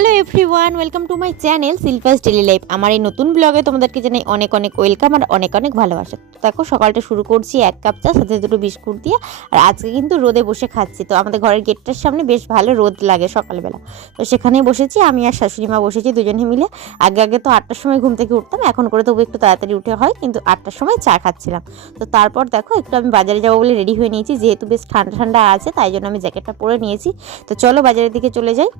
Hello everyone welcome to my channel Silva's daily life আমার এই নতুন ব্লগে তোমাদেরকে জানাই অনেক অনেক ওয়েলকাম আর অনেক অনেক ভালোবাসা। দেখো, সকালটা শুরু করছি এক কাপ চা, সাথে দুটো বিস্কুট দিয়ে, আর আজকে কিন্তু রোদে বসে খাচ্ছি। তো আমাদের ঘরের গেটটার সামনে বেশ ভালো রোদ লাগে সকালবেলা। তো সেখানে বসেছি, আমি আর শাশুড়ি মা বসেছি দুজনে মিলে। আগে আগে তো আটটার সময় ঘুম থেকে উঠতাম, এখন করে তবু একটু তাড়াতাড়ি উঠে হয়, কিন্তু আটটার সময় চা খাচ্ছিলাম। তো তারপর দেখো, একটু আমি বাজারে যাব বলে রেডি হয়ে নিয়েছি, যেহেতু বেশ ঠান্ডা ঠান্ডা আছে, তাই জন্য আমি জ্যাকেটটা পরে নিয়েছি। তো চলো বাজারের দিকে চলে যাই।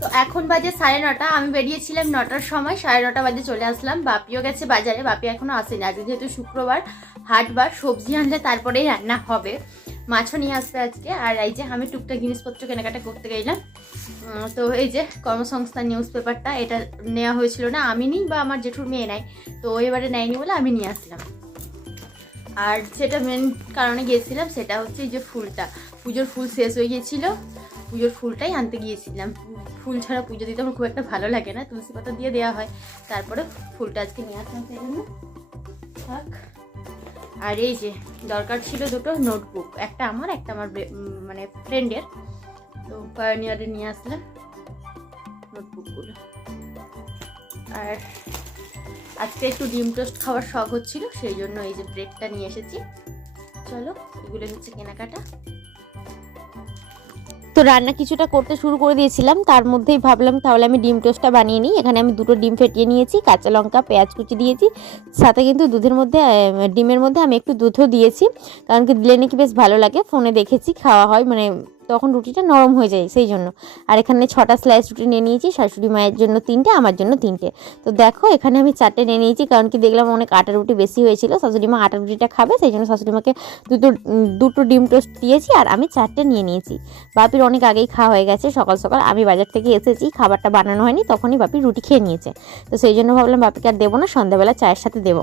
তো এখন বাজে সাড়ে নটা, আমি বেরিয়েছিলাম নটার সময়, সাড়ে নটা বাজে চলে আসলাম, বাপিও গেছে বাজারে, বাপি এখনও আসেনি, আজকে যেহেতু শুক্রবার হাটবার সবজি আনলে তারপরেই রান্না হবে, মাছও নিয়ে আসবে আজকে, আর এই যে আমি টুকটাক জিনিসপত্র কেনাকাটা করতে গেলাম তো এই যে কর্মসংস্থান নিউজ পেপারটা এটা নেওয়া হয়েছিল না, আমি নিই বা আমার জেঠুর মেয়ে নেয় তো এবারে নেয়নি বলে আমি নিয়ে আসলাম। আর যেটা মেন কারণে গিয়েছিলাম, সেটা হচ্ছে এই যে ফুলটা, পুজোর ফুল শেষ হয়ে গিয়েছিল পুজোর ফুলটাই আনতে গিয়েছিলাম। ফুল ছাড়া পুজো দিতে আমার খুব একটা ভালো লাগে না, তুলসী পাতা দিয়ে দেওয়া হয়। তারপরে ফুলটা আজকে নিয়ে আসলাম সেই জন্য। থাক। আর এই যে, দরকার ছিল দুটো নোটবুক, একটা আমার একটা আমার মানে ফ্রেন্ডের। তো পায়োনিয়ারে নিয়ে আসলাম নোটবুকগুলো। আর আজকে একটু ডিম টোস্ট খাওয়ার শখ হচ্ছিল, সেই জন্য এই যে ব্রেডটা নিয়ে এসেছি। চলো, এগুলো হচ্ছে কেনাকাটা। তো রান্না কিছুটা করতে শুরু করে দিয়েছিলাম, তার মধ্যেই ভাবলাম তাহলে আমি ডিম টোস্টটা বানিয়ে নিই। এখানে আমি দুটো ডিম ফেটিয়ে নিয়েছি, কাঁচা লঙ্কা, পেঁয়াজ কুচি দিয়েছি। সাথে কিন্তু দুধের মধ্যে ডিমের মধ্যে আমি একটু দুধও দিয়েছি, কারণ কি দিলে নাকি বেশ ভালো লাগে। ফোনে দেখেছি, খাওয়া হয় মানে তখন রুটিটা নরম হয়ে যায় সেই জন্য। আর এখানে ছটা স্লাইস রুটি নিয়ে নিয়েছি, শাশুড়ি মায়ের জন্য তিনটে, আমার জন্য তিনটে। তো দেখো, এখানে আমি চারটে নিয়ে নিয়েছি, কারণ কি দেখলাম অনেক আটা রুটি বেশি হয়েছিল, শাশুড়ি মা আটা রুটিটা খাবে, সেই জন্য শাশুড়ি মাকে দুটো দুটো ডিম টোস্ট দিয়েছি, আর আমি চারটে নিয়ে নিয়েছি। বাপির অনেক আগেই খাওয়া হয়ে গেছে, সকাল সকাল আমি বাজার থেকে এসেছি, খাবারটা বানানো হয়নি, তখনই বাপি রুটি খেয়ে নিয়েছে। তো সেই জন্য ভাবলাম বাপিকে আর দেবো না, সন্ধ্যাবেলা চায়ের সাথে দেবো।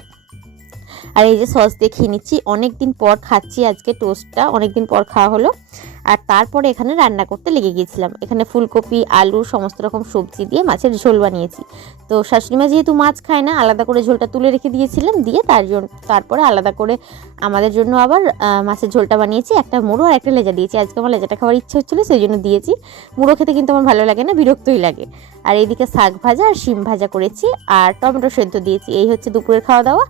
আর এই যে সস দিয়ে খেয়ে নিচ্ছি। অনেক দিন পর খাচ্ছি আজকে টোস্টটা অনেক দিন পর খাওয়া হলো। আর তারপরে এখানে রান্না করতে লেগে গিয়েছিলাম। এখানে ফুলকপি, আলু, সমস্ত রকম সবজি দিয়ে মাছের ঝোল বানিয়েছি। তো শাশুড়ি মা যেহেতু মাছ খায় না, আলাদা করে ঝোলটা তুলে রেখে দিয়েছিলাম দিয়ে তার জন্য তারপরে আলাদা করে আমাদের জন্য আবার মাছের ঝোলটা বানিয়েছি। একটা মুড়ো আর একটা লেজা দিয়েছি। আজকে আমার লেজাটা খাওয়ার ইচ্ছে হচ্ছিল, সেই জন্য দিয়েছি। মুড়ো খেতে কিন্তু আমার ভালো লাগে না, বিরক্তই লাগে। আর এইদিকে শাক ভাজা আর শিম ভাজা করেছি। আর টমেটো সেদ্ধ দিয়েছি। এই হচ্ছে দুপুরের খাওয়া দাওয়া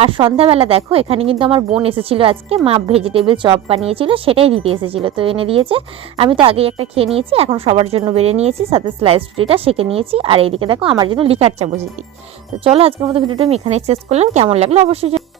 আর সন্ধ্যাবেলা দেখো, এখানে কিন্তু আমার বোন এসেছিল আজকে, মা ভেজিটেবল চপ বানিয়েছিল, সেটাই দিতে এসেছিল, তো এনে দিয়েছে আমি তো আগেই একটা খেয়ে নিয়েছি, এখন সবার জন্য বেড়ে নিয়েছি, সাথে স্লাইস রুটিটা সেঁকে নিয়েছি, আর এইদিকে দেখো আমার জন্য লিকার চামচ দিই তো চলো আজকের মতো ভিডিওটা আমি এখানে শেষ করলাম, কেমন লাগল অবশ্যই।